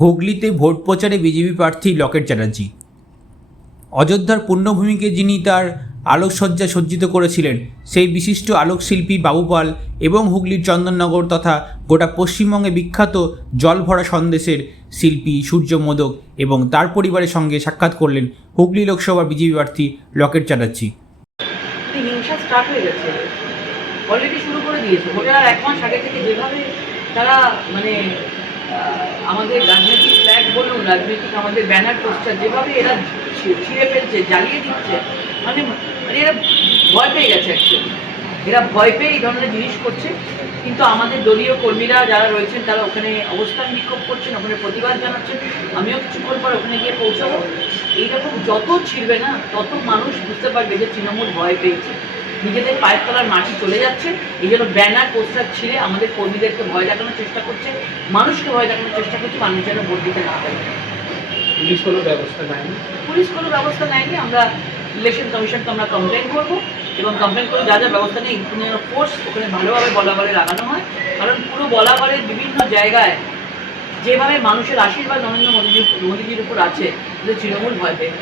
হুগলিতে ভোট প্রচারে বিজেপি প্রার্থী লকেট চ্যাটার্জি। অযোধ্যার পুণ্যভূমিকে যিনি তার আলোকসজ্জা সজ্জিত করেছিলেন সেই বিশিষ্ট আলোকশিল্পী বাবু পাল এবং হুগলির চন্দননগর তথা গোটা পশ্চিমবঙ্গে বিখ্যাত জল ভরা সন্দেশের শিল্পী সূর্য মোদক এবং তার পরিবারের সঙ্গে সাক্ষাৎ করলেন হুগলি লোকসভার বিজেপি প্রার্থী লকেট চ্যাটার্জি। হিংসা স্টার্ট হয়ে গেছে, অলরেডি শুরু করে দিয়েছে। ভোটের আর 1 মাস আগে থেকে যেভাবে তারা আমাদের রাজনৈতিক ফ্ল্যাগ বলুন, রাজনৈতিক আমাদের ব্যানার পোস্টার যেভাবে এরা ছিঁড়ে ফেলছে, জ্বালিয়ে দিচ্ছে, মানে এরা ভয় পেয়ে গেছে। অ্যাকচুয়ালি এরা ভয় পেয়ে এই ধরনের জিনিস করছে। কিন্তু আমাদের দলীয় কর্মীরা যারা রয়েছেন তারা ওখানে অবস্থান বিক্ষোভ করছেন, ওখানে প্রতিবাদ জানাচ্ছেন। আমিও কিছুক্ষণ পর ওখানে গিয়ে পৌঁছাবো। এইরকম যত ছিড়বে না তত মানুষ বুঝতে পারবে যে তৃণমূল ভয় পেয়েছে, নিজেদের পায়ের তলার মাটি চলে যাচ্ছে। এই জন্য ব্যানার পোস্টার ছিঁড়ে আমাদের কর্মীদেরকে ভয় দেখানোর চেষ্টা করছে, মানুষকে ভয় দেখানোর চেষ্টা করছে, মানুষ যেন ভোট দিতে না পারে। পুলিশ কোনো ব্যবস্থা নেয়নি। পুলিশ কোনো ব্যবস্থা নেয়নি। আমরা ইলেকশন কমিশনকে আমরা কমপ্লেন করবো এবং কমপ্লেন করে যা যা ব্যবস্থা নেই ফোর্স ওখানে ভালোভাবে বলাবলে লাগানো হয়। কারণ পুরো বলাবলের বিভিন্ন জায়গায় যেভাবে মানুষের আশীর্বাদ নরেন্দ্র মোদীজির উপর আছে, তৃণমূল ভয় পেয়ে